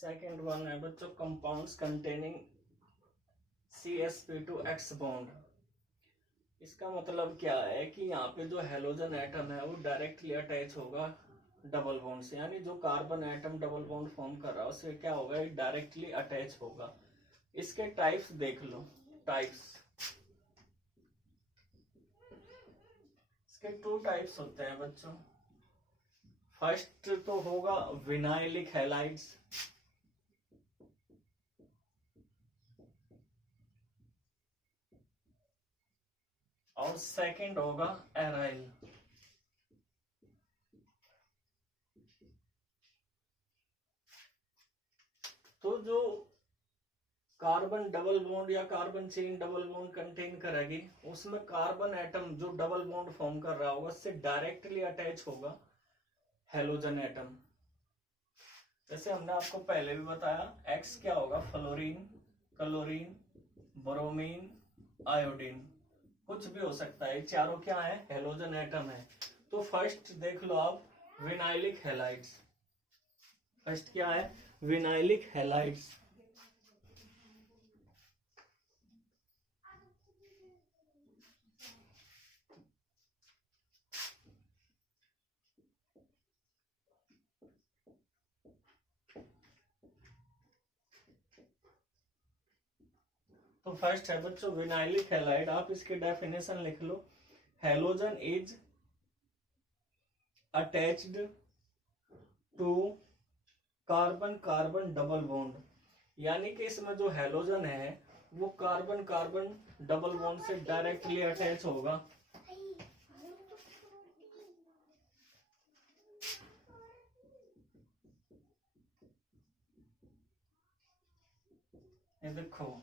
Second one है बच्चों compounds containing CsP2X bond. इसका मतलब क्या है कि यहाँ पे जो हेलोजन एटम है वो डायरेक्टली अटैच होगा डबल बॉन्ड से, यानी जो carbon atom double bond form कर रहा है उससे क्या होगा, ये डायरेक्टली अटैच होगा। इसके टाइप्स देख लो, टाइप्स इसके 2 टाइप्स होते हैं बच्चों। फर्स्ट तो होगा विनाइलिक हैलाइड्स, और सेकंड होगा एराइल। तो जो कार्बन डबल बॉन्ड या carbon chain double bond contain करेगी उसमें कार्बन एटम जो डबल बॉन्ड फॉर्म कर रहा होगा उससे डायरेक्टली अटैच होगा हेलोजन एटम। जैसे हमने आपको पहले भी बताया, एक्स क्या होगा, फ्लोरीन, क्लोरीन, ब्रोमीन, आयोडीन, कुछ भी हो सकता है। चारों क्या है, हेलोजन एटम है। तो फर्स्ट देख लो आप, विनाइलिक हैलाइड्स। फर्स्ट क्या है, विनाइलिक हैलाइड्स। तो फर्स्ट है बच्चों विनाइलिक हैलाइड। आप इसकी डेफिनेशन लिख लो, halogen is attached to carbon carbon double bond, यानी कि इसमें जो हेलोजन है वो कार्बन कार्बन डबल बॉन्ड से डायरेक्टली अटैच होगा। ये देखो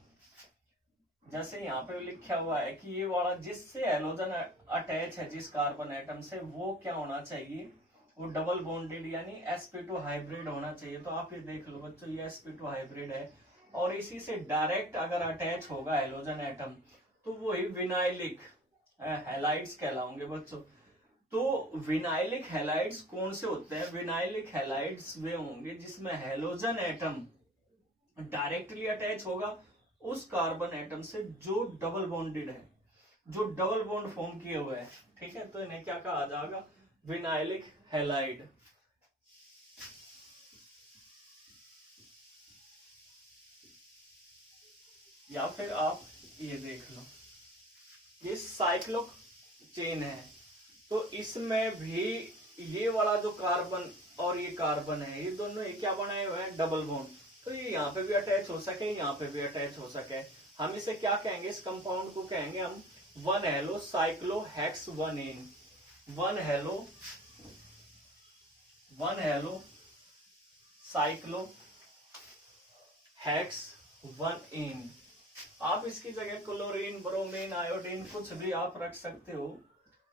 जैसे यहाँ पे लिखा हुआ है कि ये वाला जिससे हेलोजन अटैच है जिस कार्बन एटम से, वो क्या होना चाहिए, वो डबल बॉन्डेड यानी sp2 हाइब्रिड होना चाहिए। तो आप ये देख लो बच्चों, ये sp2 हाइब्रिड है और इसी से डायरेक्ट अगर अटैच होगा हेलोजन एटम तो वो ही विनाइलिक हैलाइड्स कहलाओगे बच्चों। तो विनाइलिक हैलाइड्स कौन से होते हैं, विनाइलिक हैलाइड्स वे होंगे जिसमें हेलोजन एटम डायरेक्टली अटैच होगा उस कार्बन एटम से जो डबल बॉन्डेड है, जो डबल बॉन्ड फॉर्म किए हुए हैं। ठीक है, तो इन्हें क्या कहा जाएगा, विनाइलिक हैलाइड। या फिर आप ये देख लो, ये साइक्लो चेन है, तो इसमें भी ये वाला जो कार्बन और ये कार्बन है, ये दोनों ये क्या बनाए हुए हैं, डबल बॉन्ड। तो ये यहाँ पे भी अटैच हो सके, यहाँ पे भी अटैच हो सके। हम इसे क्या कहेंगे, इस कंपाउंड को कहेंगे हम 1 halo cyclo hex 1 ene. 1 halo cyclo hex 1 ene. आप इसकी जगह क्लोरीन, ब्रोमीन, आयोडीन कुछ भी आप रख सकते हो,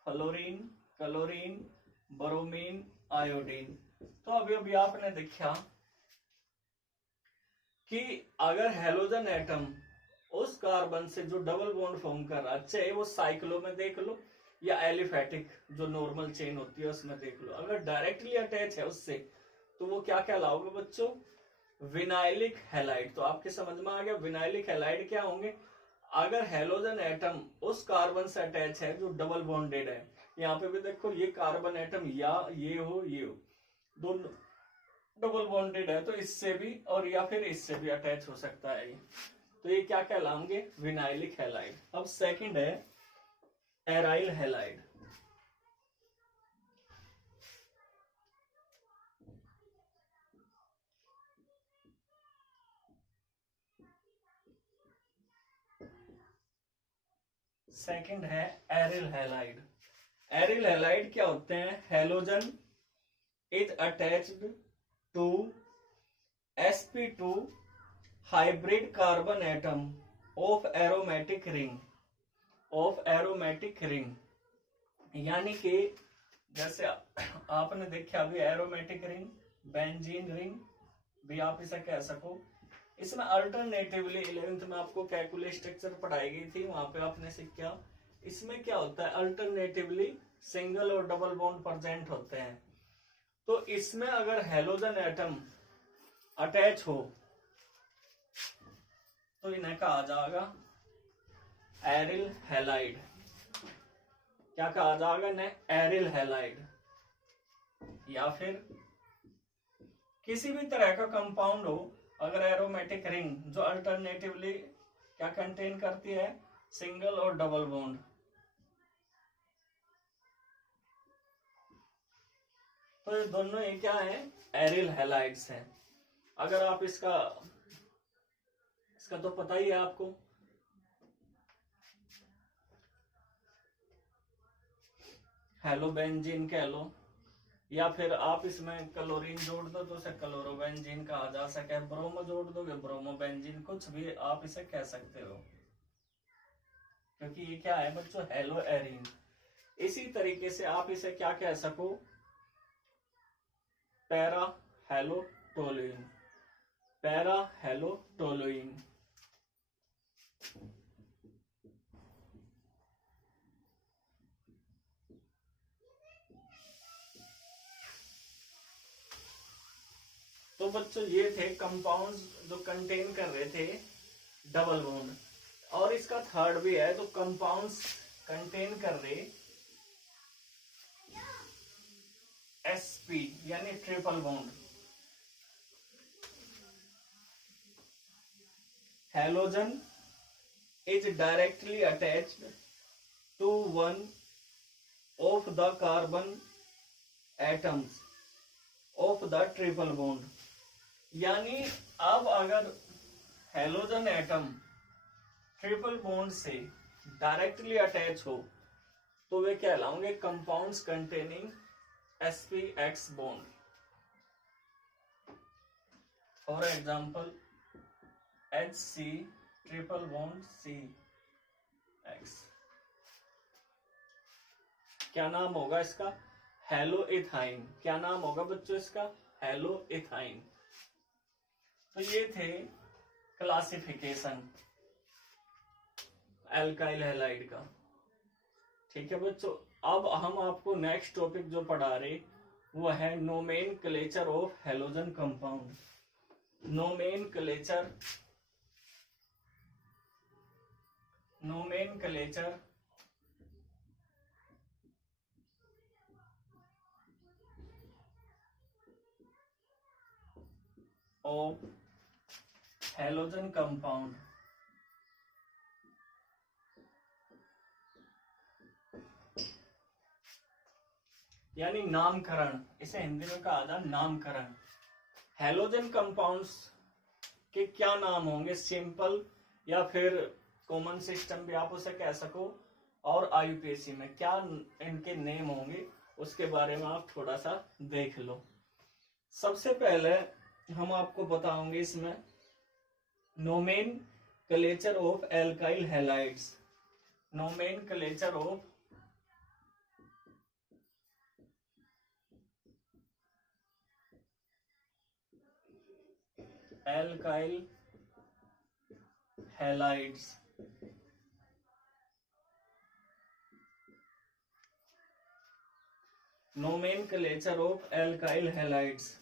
फ्लोरीन, क्लोरीन, ब्रोमीन, आयोडीन। तो अभी अभी आपने देखा कि अगर हेलोजन एटम उस कार्बन से जो डबल बॉन्ड फॉर्म कर रहा है, चाहे वो साइक्लो में देख लो या एलिफेटिक जो नॉर्मल चेन होती है उसमें देख लो, अगर डायरेक्टली अटैच है उससे तो वो क्या कहलाओगे बच्चों, विनाइलिक हैलाइड। तो आपके समझ में आ गया, विनाइलिक हैलाइड क्या होंगे, अगर हेलोजन एटम उस कार्बन से अटैच है जो डबल बॉन्डेड है। यहाँ पे भी देखो ये कार्बन एटम या ये हो दोनों डबल बॉन्डेड है, तो इससे भी और या फिर इससे भी अटैच हो सकता है ये। तो ये क्या कहलाएंगे, विनाइलिक हैलाइड। अब सेकंड है एराइल हैलाइड। सेकंड है एरिल हैलाइड। एरिल हैलाइड क्या होते हैं, halogen is attached to sp2 hybrid carbon atom of aromatic ring, यानी कि जैसे आपने देखा अभी एरोमेटिक रिंग, बेंजीन रिंग भी आप इसे कह सको। इसमें अल्टरनेटिवली 11th में आपको कैलकुलस स्ट्रक्चर पढ़ाई गई थी, वहां पे आपने सीखा इसमें क्या होता है, अल्टरनेटिवली सिंगल और डबल बॉन्ड प्रेजेंट होते हैं। तो इसमें अगर हेलोजन एटम अटैच हो तो इन्हें कहा जाएगा एरिल हैलाइड। क्या कहा जाएगा इन्हें? Aryl halide. या फिर किसी भी तरह का कंपाउंड हो, अगर एरोमेटिक रिंग जो अल्टरनेटिवली क्या कंटेन करती है, सिंगल और डबल बॉन्ड, तो ये दोनों ये क्या है? एरिल हैलाइड्स हैं। अगर आप इसका तो पता ही है आपको, हेलोबेंजीन कह लो, या फिर आप इसमें क्लोरीन जोड़ दो तो उसे क्लोरोबेंजीन कहा जा सके, ब्रोमो जोड़ दोगे ब्रोमोबेंजीन, कुछ भी आप इसे कह सकते हो, क्योंकि ये क्या है बच्चों? Haloarene. इसी तरीके से आप इसे क्या कह सको? Para halotoluene, para halotoluene. तो बच्चों ये थे कंपाउंड्स जो कंटेन कर रहे थे डबल बॉन्ड। और इसका थर्ड भी है, जो कंपाउंड्स कंटेन कर रहे sp यानी triple bond. Halogen is directly attached to one of the carbon atoms of the triple bond। यानी अब अगर हेलोजन एटम ट्रिपल बॉन्ड से डायरेक्टली अटैच हो तो वे कहलाएंगे compounds containing sp(x) bond. For example HC triple bond CX। क्या नाम होगा इसका? Haloethyne. क्या नाम होगा बच्चों इसका? Haloethyne. तो ये थे क्लासिफिकेशन एल्काइल हैलाइड का। ठीक है बच्चों, अब हम आपको नेक्स्ट टॉपिक जो पढ़ा रहे वो है nomenclature of halogen compound. Nomenclature of halogen compound. यानी नामकरण, इसे हिंदी में कहा जाए नामकरण। हेलोजन कंपाउंड्स के क्या नाम होंगे? सिंपल या फिर कॉमन सिस्टम भी आप उसे कह सको, और आईयूपीएसी में क्या इनके नेम होंगे उसके बारे में आप थोड़ा सा देख लो। सबसे पहले हम आपको बताओगे इसमें nomenclature of alkyl halides. Nomenclature of alkyl halides. Nomenclature of alkyl halides.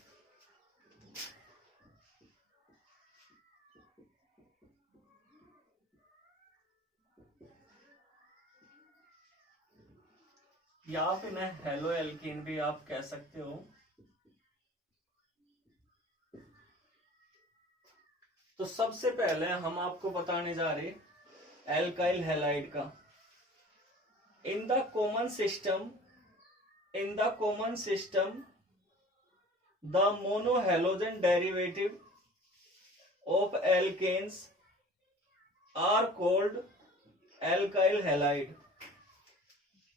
या आप इन्हें हेलो एल्कीन भी आप कह सकते हो। तो सबसे पहले हम आपको बताने जा रहे एल्काइल हैलाइड का। In the common system the monohalogen derivative of alkanes are called alkyl halide.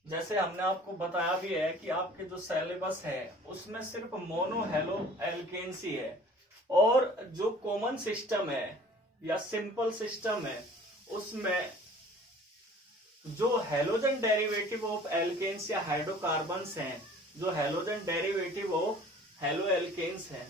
जैसे हमने आपको बताया भी है कि आपके जो सिलेबस है उसमें सिर्फ मोनोहेलो एल्केन्स ही है, और जो कॉमन सिस्टम है या सिंपल सिस्टम है उसमें जो हेलोजन डेरिवेटिव ऑफ एल्केन्स या हाइड्रोकार्बन्स हैं, जो halogen derivative of haloalkanes हैं,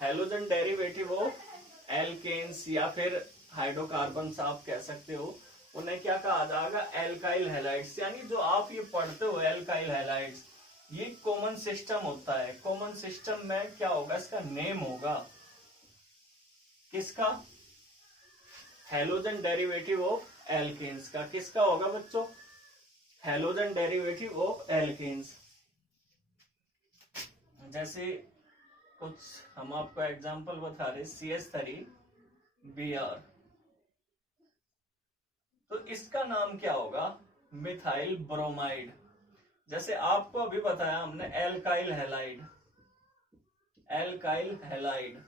हेलोजन डेरिवेटिव ऑफ एल्केन्स या फिर हाइड्रोकार्बन्स आप कह सकते हो, उन्हें क्या कहा जाएगा? Alkyl halides. यानी जो आप ये पढ़ते हो एल्काइल हैलाइड्स, ये कॉमन सिस्टम होता है। कॉमन सिस्टम में क्या होगा, इसका नेम होगा किसका, हैलोजन डेरिवेटिव ऑफ एल्केन्स का। किसका होगा बच्चों, हैलोजन डेरिवेटिव ऑफ एल्केन्स। जैसे कुछ हम आपको एग्जांपल बता रहे, CH3Br, तो इसका नाम क्या होगा, मिथाइल ब्रोमाइड। जैसे आपको अभी बताया हमने एल्काइल हैलाइड, एल्काइल हैलाइड,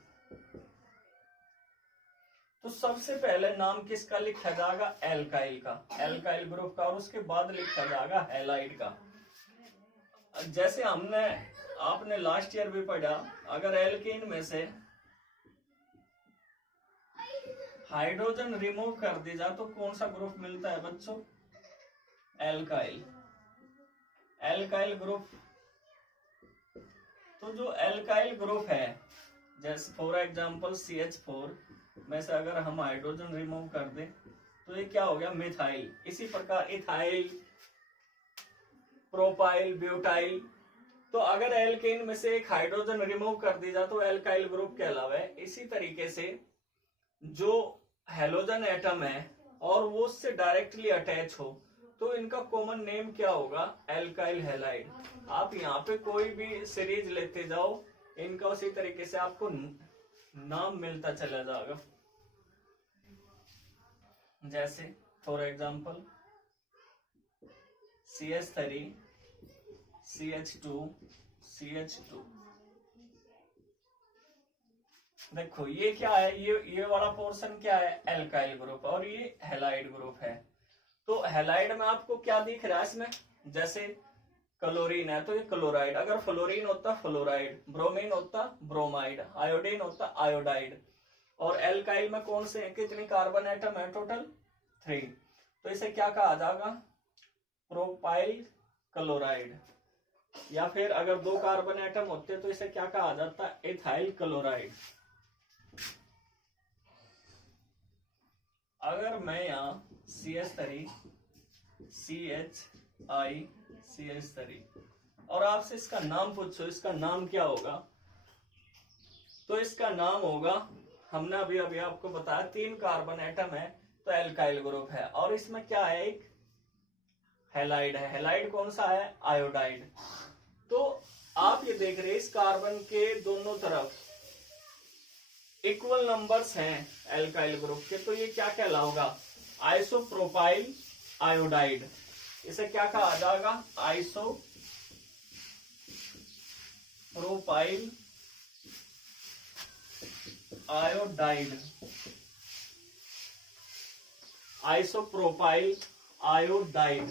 तो सबसे पहले नाम किसका लिखा जाएगा, एल्काइल का, एल्काइल ग्रुप का, और उसके बाद लिखा जाएगा हैलाइड का। जैसे हमने आपने लास्ट ईयर भी पढ़ा, अगर एल्केन में से हाइड्रोजन रिमूव कर दी जाए तो कौन सा ग्रुप मिलता है बच्चों, एल्काइल, एल्काइल ग्रुप। तो जो एल्काइल ग्रुप है, जैसे फॉर एग्जांपल CH4 में से अगर हम हाइड्रोजन रिमूव कर दें तो ये क्या हो गया, मिथाइल। इसी प्रकार इथाइल, प्रोपाइल, ब्यूटाइल। तो अगर एल्केन में से एक हाइड्रोजन रिमूव कर दी जाए तो एल्काइल ग्रुप कहलावे। इसी तरीके से जो हैलोजन एटम है और वो उससे डायरेक्टली अटैच हो तो इनका कॉमन नेम क्या होगा, एल्काइल हैलाइड। आप यहाँ पे कोई भी सीरीज लेते जाओ, इनका उसी तरीके से आपको नाम मिलता चला जाएगा। जैसे for example CH3 CH2 CH2, देखो ये क्या है, ये वाला पोर्शन क्या है, एल्काइल ग्रुप, और ये हैलाइड ग्रुप है। तो हैलाइड में आपको क्या दिख रहा है इसमें, जैसे क्लोरीन है तो ये क्लोराइड, अगर फ्लोरीन होता फ्लोराइड, ब्रोमीन होता ब्रोमाइड, आयोडीन होता आयोडाइड। और एल्काइल में कौन से कितने कार्बन एटम है, टोटल 3, तो इसे क्या कहा जाएगा, प्रोपाइल क्लोराइड। या फिर अगर 2 कार्बन एटम होते तो इसे क्या कहा जाता है, एथाइल क्लोराइड। अगर मैं यहाँ CH3 CHI CH3 और आपसे इसका नाम पूछो, इसका नाम क्या होगा, तो इसका नाम होगा, हमने अभी अभी आपको बताया 3 कार्बन एटम है तो एल्काइल ग्रुप है, और इसमें क्या है, एक हैलाइड है। हैलाइड कौन सा है, आयोडाइड। तो आप ये देख रहे हैं इस कार्बन के दोनों तरफ इक्वल नंबर्स हैं एल्काइल ग्रुप के, तो ये क्या कहलाएगा, आइसोप्रोपाइल आयोडाइड। इसे क्या कहा जाएगा, आइसोप्रोपाइल आयोडाइड, आइसोप्रोपाइल आयोडाइड।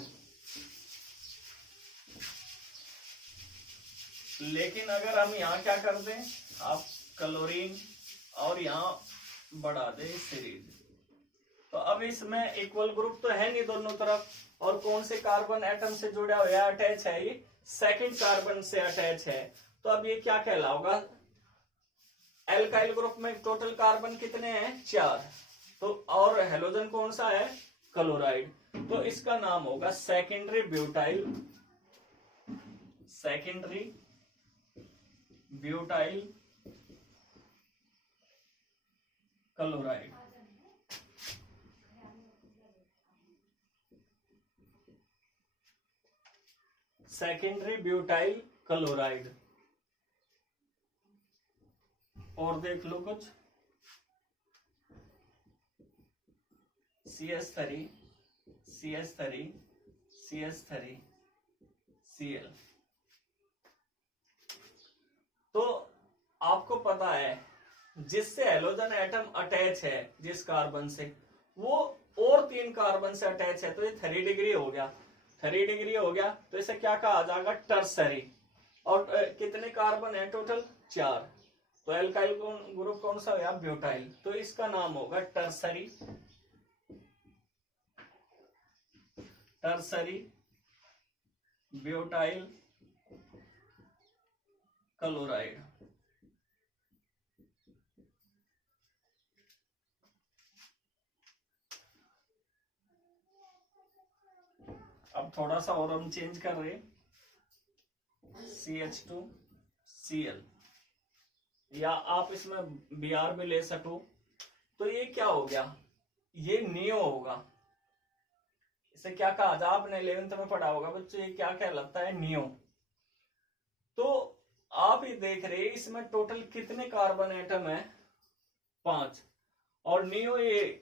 लेकिन अगर हम यहाँ क्या कर दें, आप क्लोरीन और यहाँ बढ़ा दे सीरीज, तो अब इसमें इक्वल ग्रुप तो है नहीं दोनों तरफ, और कौन से कार्बन एटम से जुड़ा हुआ अटैच है, ये सेकंड कार्बन से अटैच है। तो अब ये क्या कहलाएगा, एल्काइल ग्रुप में टोटल कार्बन कितने हैं, 4, तो और हेलोजन कौन सा है, क्लोराइड, तो इसका नाम होगा secondary butyl, secondary butyl chloride. Secondary butyl chloride. और देख लो कुछ, CH3 CH3 CH3 Cl। तो आपको पता है जिससे हेलोजन एटम अटैच है जिस कार्बन से, वो और 3 कार्बन से अटैच है, तो ये 3 डिग्री हो गया, 3 डिग्री हो गया, तो इसे क्या कहा जाएगा, टर्सरी। और कितने कार्बन है टोटल, 4, तो एल्काइल ग्रुप कौन सा है, ब्यूटाइल, तो इसका नाम होगा टर्सरी, टर्सरी ब्यूटाइल क्लोराइड। अब थोड़ा सा और हम चेंज कर रहे हैं, CH2Cl, या आप इसमें Br भी ले सको। तो ये क्या हो गया, ये नियो होगा। इसे क्या कहा था, आपने 11th में पढ़ा होगा बच्चों, ये क्या कहलाता है, नियो। तो आप ये देख रहे हैं इसमें टोटल कितने कार्बन एटम है, 5। और नियो ये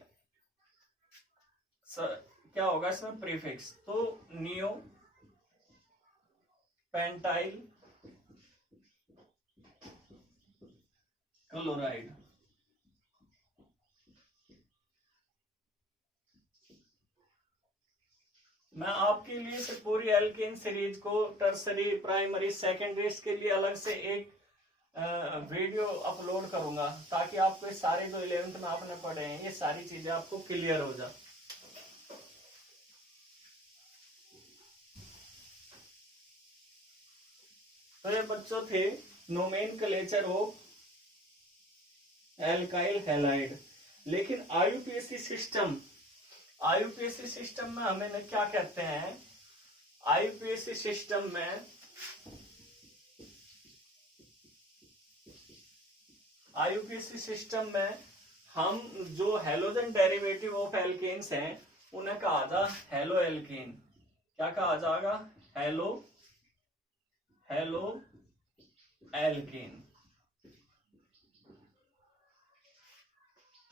क्या होगा इसमें प्रीफिक्स, तो नियो पेंटाइल क्लोराइड। मैं आपके लिए से पूरी एल्केन सीरीज को टर्सरी, प्राइमरी, सेकेंडरी के लिए अलग से एक वीडियो अपलोड करूंगा, ताकि आपको ये सारे जो 11th में आपने पढ़े हैं ये सारी चीजें आपको क्लियर हो जाए। तो ये बच्चों थे नोमेनक्लेचर ऑफ एल्काइल हैलाइड। लेकिन आईयूपीएसी सिस्टम में हमें क्या कहते हैं, आईयूपीएसी सिस्टम में हम जो हेलोजन डेरिवेटिव ऑफ एल्केन्स हैं उन्हें कहा जा हेलो एल्केन। क्या कहा जाएगा, हेलो एल्केन।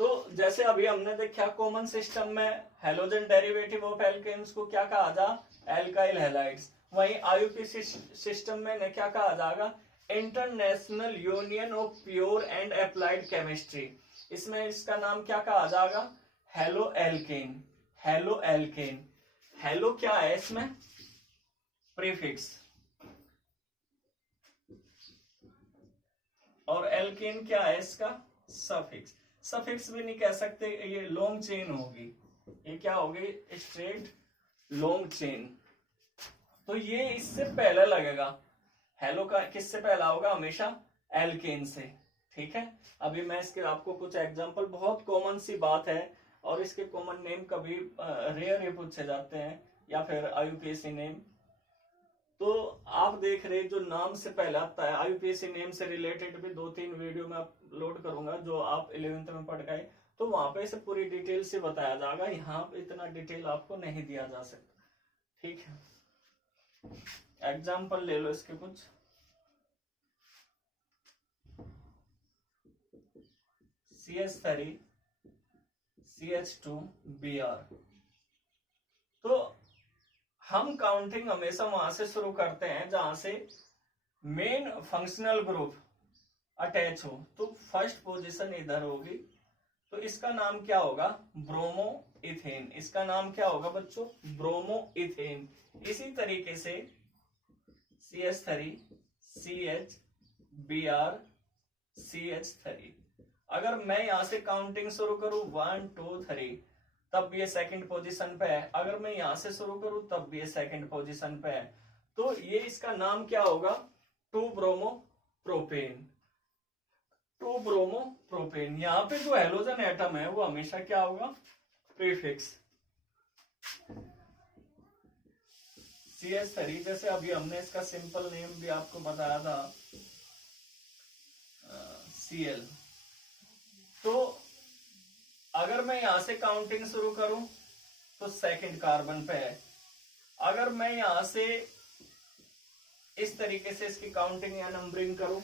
तो जैसे अभी हमने देखा कॉमन सिस्टम में हेलोजन डेरिवेटिव ऑफ एल्केन्स को क्या कहा जा, एल्काइल हैलाइड्स। वहीं आईयूपीएसी सिस्टम में क्या कहा जाएगा, international union of pure and applied chemistry. इसमें इसका नाम क्या कहा जाएगा, हेलो एल्केन। हेलो क्या है इसमें, प्रीफिक्स, और एल्केन क्या है इसका सफिक्स। सफिक्स भी नहीं कह सकते, ये लॉन्ग चेन होगी, ये क्या होगी, स्ट्रेट लॉन्ग चेन। तो ये इससे पहले लगेगा, हेलो का किससे पहला होगा, हमेशा एल्केन से। ठीक है, अभी मैं इसके आपको कुछ एग्जांपल, बहुत कॉमन सी बात है, और इसके कॉमन नेम कभी रेयर ही पूछे जाते हैं, या फिर आईयूपीएसी नेम। तो आप देख रहे जो नाम से पहले आता है, आईयूपीएसी नेम से रिलेटेड भी 2-3 वीडियो में अपलोड करूंगा जो आप 11th में पढ़ गए, तो वहां पे इसे पूरी डिटेल से बताया जाएगा। यहाँ पे इतना डिटेल आपको नहीं दिया जा सकता। ठीक है, एग्जाम्पल ले लो इसके कुछ। CH3 CH2Br। तो हम काउंटिंग हमेशा वहां से शुरू करते हैं जहां से मेन फंक्शनल ग्रुप अटैच हो। तो फर्स्ट पोजीशन इधर होगी, तो इसका नाम क्या होगा, ब्रोमो इथेन। इसका नाम क्या होगा बच्चों, ब्रोमो इथेन। इसी तरीके से CH3 CH Br CH3। अगर मैं यहां से काउंटिंग शुरू करूं 1 2 3, तब ये सेकंड पोजीशन पे है। अगर मैं यहां से शुरू करूं तब भी ये सेकंड पोजीशन पे है। तो ये इसका नाम क्या होगा, 2 ब्रोमो प्रोपेन। 2 bromo propane. यहाँ पे जो हेलोजन एटम है वो हमेशा क्या होगा, प्रीफिक्स। CH3, जैसे अभी हमने इसका सिंपल नेम भी आपको बताया था, Cl। तो अगर मैं यहां से काउंटिंग शुरू करूं तो सेकंड कार्बन पे है। अगर मैं यहां से इस तरीके से इसकी काउंटिंग या नंबरिंग करूं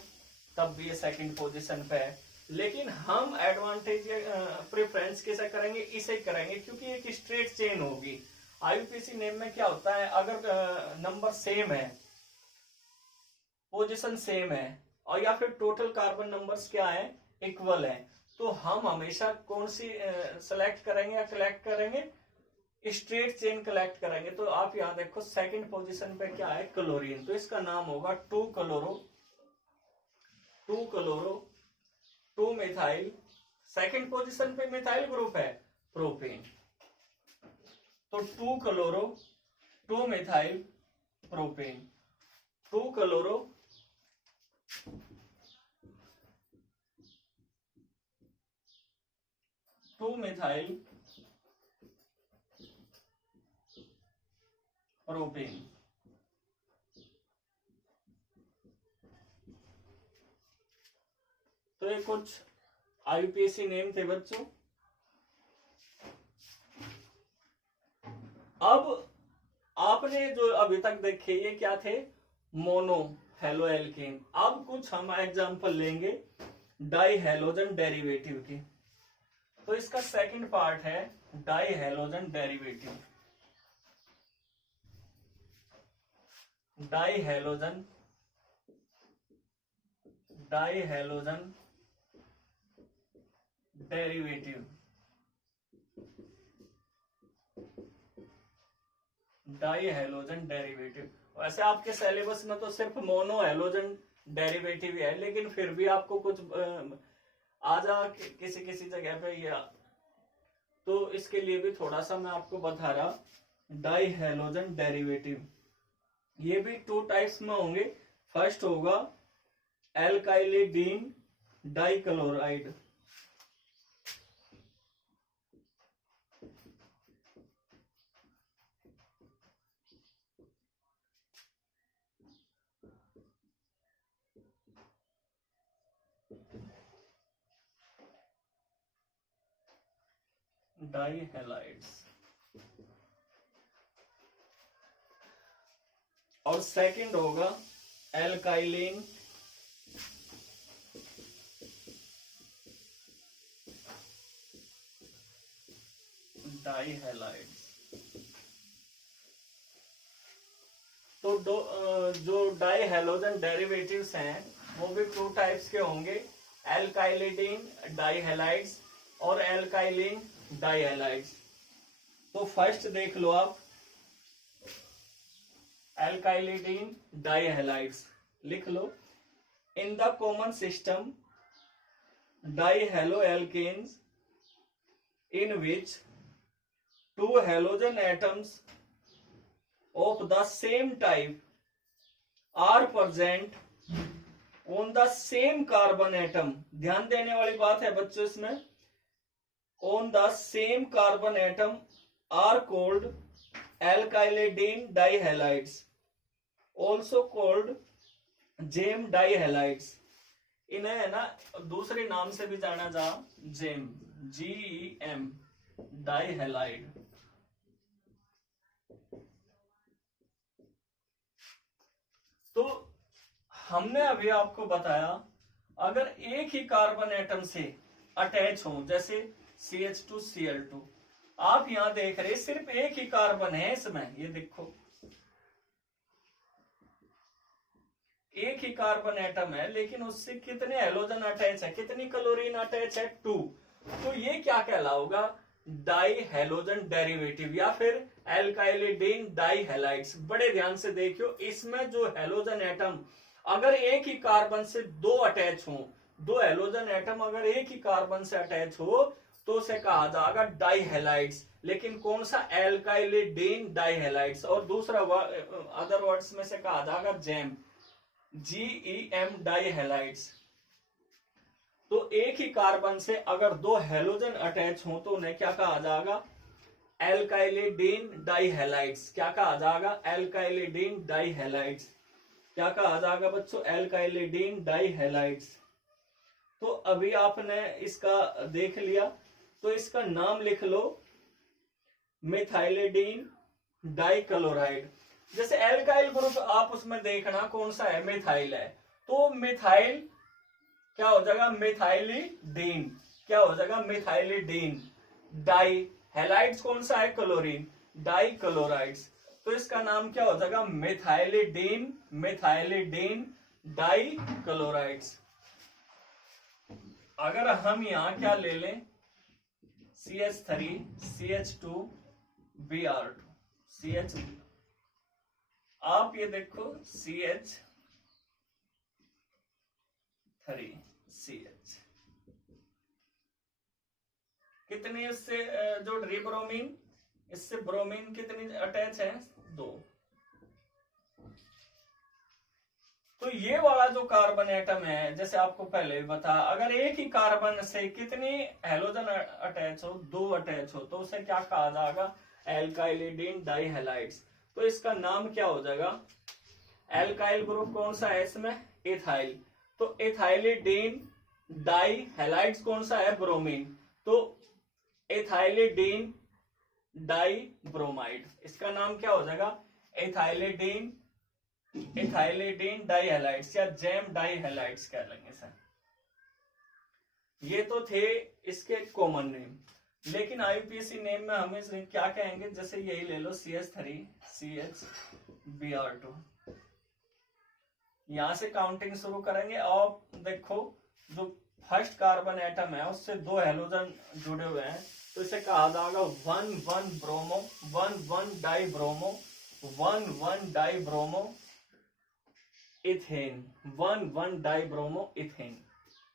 तब भी ये सेकंड पोजीशन पे है। लेकिन हम एडवांटेज प्रेफरेंस कैसे करेंगे, इसे करेंगे क्योंकि एक स्ट्रेट चेन होगी। आईयूपीएसी नेम में क्या होता है, अगर नंबर सेम है, पोजीशन सेम है, और या फिर टोटल कार्बन नंबर्स क्या है, इक्वल है, तो हम हमेशा कौन सी सेलेक्ट करेंगे या कलेक्ट करेंगे, स्ट्रेट चेन कलेक्ट करेंगे। तो आप यहां देखो सेकंड पोजीशन पे क्या है, क्लोरीन। तो इसका नाम होगा 2 क्लोरो 2 मिथाइल। सेकंड पोजीशन पे मिथाइल ग्रुप है, प्रोपेन। तो 2 chloro 2 methyl propane. 2 chloro 2 methyl propane. तो ये कुछ IUPAC नेम थे बच्चों। अब आपने जो अभी तक देखे ये क्या थे, मोनो हेलो एल्केन। अब कुछ हम एग्जांपल लेंगे डाई हेलोजन डेरिवेटिव के। तो इसका सेकंड पार्ट है die halogen derivative. Die halogen derivative, die halogen derivative. वैसे आपके सिलेबस में तो सिर्फ मोनो हेलोजन डेरिवेटिव है, लेकिन फिर भी आपको कुछ आ जा किसी किसी जगह पे या, तो इसके लिए भी थोड़ा सा मैं आपको बता रहा। डाई हेलोजन डेरिवेटिव ये भी 2 टाइप्स में होंगे। फर्स्ट होगा एल्काइलिडीन डाइक्लोराइड, डाई हैलाइड्स। और सेकंड होगा एल्काइलिन डाई हैलाइड्स। तो जो डाई हेलोजन डेरिवेटिव्स हैं वो भी 2 टाइप्स के होंगे, एल्काइलिडीन डाई हैलाइड्स और एल्काइलिन डाई हैलाइड्स। तो फर्स्ट देख लो आप, एल्काइलिडीन डाई हैलाइड्स लिख लो। In the common system dihaloalkanes in which 2 halogen atoms of the same type are present on the same carbon atom। ध्यान देने वाली बात है बच्चों इसमें, on the same carbon atom are called alkylidine dihalides, also called gem dihalides. इन्हें है ना दूसरे नाम से भी जाना जा, जेम, GEM डाइहैलाइड। तो हमने अभी आपको बताया अगर एक ही कार्बन एटम से अटैच हो, जैसे CH2Cl2, आप यहां देख रहे सिर्फ एक ही कार्बन है इसमें, ये देखो एक ही कार्बन एटम है, लेकिन उससे कितने हेलोजन अटैच है, कितनी क्लोरीन अटैच है, 2। तो ये क्या कहलाओगा, डाई हेलोजन डेरिवेटिव या फिर एल्काइलिडीन डाइहैलाइड्स। बड़े ध्यान से देखियो, इसमें जो हेलोजन एटम अगर एक ही कार्बन से 2 अटैच हो, 2 हेलोजन एटम अगर एक ही कार्बन से अटैच हो तो उसे कहा जाएगा डाइहैलाइड्स। लेकिन कौन सा, एल्काइलिडीन डाइहैलाइड्स। और दूसरा अदर वर्ड्स में से कहा जाएगा जेम, GEM डाइहैलाइड्स। तो एक ही कार्बन से अगर 2 हेलोजन अटैच हो तो उन्हें क्या कहा जाएगा, एल्काइलिडीन डाइहैलाइड्स। क्या कहा जाएगा, एल्काइलिडीन डाइहैलाइड्स। क्या कहा जाएगा बच्चों, एल्काइलिडीन डाइहैलाइड्स। तो अभी आपने इसका देख लिया, तो इसका नाम लिख लो मिथाइलिडीन डाइक्लोराइड। जैसे एल्काइल ग्रुप आप उसमें देखना कौन सा है, मिथाइल है, तो मिथाइल क्या हो जाएगा, मिथाइलिडीन। क्या हो जाएगा, मिथाइलिडीन। डाई हैलाइड्स कौन सा है, क्लोरीन, डाइक्लोराइड्स। तो इसका नाम क्या हो जाएगा, मिथाइलिडीन, मिथाइलिडीन डाइक्लोराइड्स। अगर हम यहां क्या ले लें, CH3 CH2 Br2 CH, आप ये देखो CH3CH, कितनी इससे जो ब्रोमीन, इससे ब्रोमीन कितनी अटैच है, 2। तो ये वाला जो कार्बन एटम है, जैसे आपको पहले भी बता, अगर एक ही कार्बन से कितनी हेलोजन अटैच हो, 2 अटैच हो, तो उसे क्या कहा जाएगा, एल्काइलिडीन डाइहैलाइड्स। तो इसका नाम क्या हो जाएगा, एल्काइल ग्रुप कौन सा है इसमें, एथाइल। तो एथाइलिडीन डाई हैलाइड्स कौन सा है, ब्रोमीन, तो एथाइलिडीन डाई ब्रोमाइड, इसका नाम क्या हो जाएगा, एथाइलिडीन डाई हैलाइड्स या जैम डाई हैलाइड्स कह लेंगे सर। ये तो थे इसके कॉमन नेम, लेकिन आईयूपीएसी नेम में हमें क्या कहेंगे, जैसे यही ले लो CH3 CHBr2, यहां से काउंटिंग शुरू करेंगे और देखो जो फर्स्ट कार्बन एटम है उससे 2 हेलोजन जुड़े हुए हैं, तो इसे कहा जाएगा 1,1 bromo 1,1 die bromo 1,1 die bromo ethane 1,1 die bromo ethane,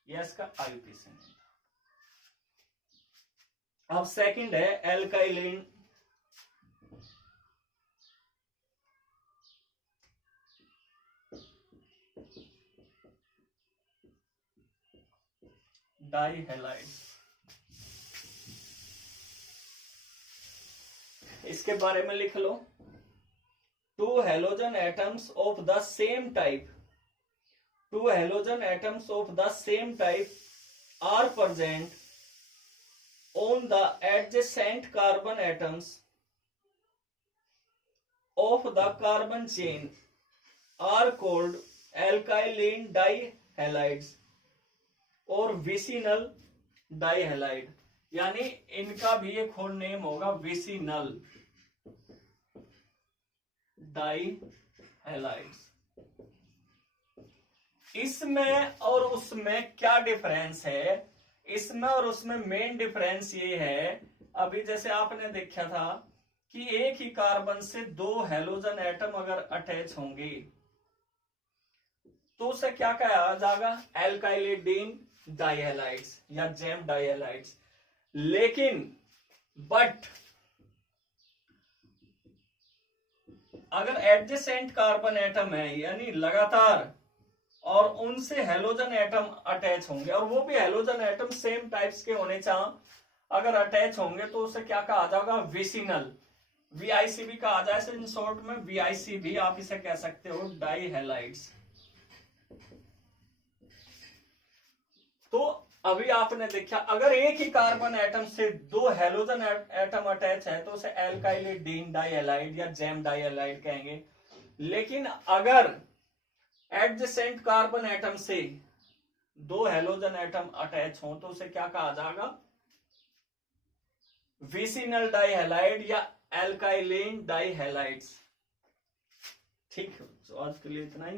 यह इसका आईयूपीएसी नेम। अब सेकंड है एल्काइलिन डाइहैलाइड, इसके बारे में लिख लो, 2 halogen atoms of the same type, 2 halogen atoms of the same type are present on the adjacent carbon atoms of the carbon chain are called alkyl dihalides और विसिनल डाइहैलाइड, यानी इनका भी एक और नेम होगा विसिनल डाइहैलाइड्स। इसमें और उसमें क्या डिफरेंस है, इसमें और उसमें मेन डिफरेंस ये है, अभी जैसे आपने देखा था कि एक ही कार्बन से 2 हेलोजन एटम अगर अटैच होंगे तो उसे क्या कहा जाएगा, एल्काइलिडीन डाइहैलाइड्स या जैम डाइहैलाइड्स। लेकिन बट अगर एडजेसेंट कार्बन एटम है यानी लगातार, और उनसे हेलोजन एटम अटैच होंगे, और वो भी हेलोजन एटम सेम टाइप्स के होने चाहिए, अगर अटैच होंगे तो उसे क्या कहा जाएगा, विसिनल, VICB कहा जाए इन शॉर्ट में, VICB आप इसे कह सकते हो, डाइहैलाइड्स। तो अभी आपने देखा अगर एक ही कार्बन एटम से 2 हेलोजन एटम अटैच है तो उसे एल्काइलिडीन डाइहैलाइड या जैम डाइहैलाइड कहेंगे। लेकिन अगर एडजेसेंट कार्बन एटम से 2 हेलोजन एटम अटैच हो तो उसे क्या कहा जाएगा, विसिनल डाइहैलाइड या एल्काइलिन डाइहैलाइड्स। ठीक है, तो आज के लिए इतना ही।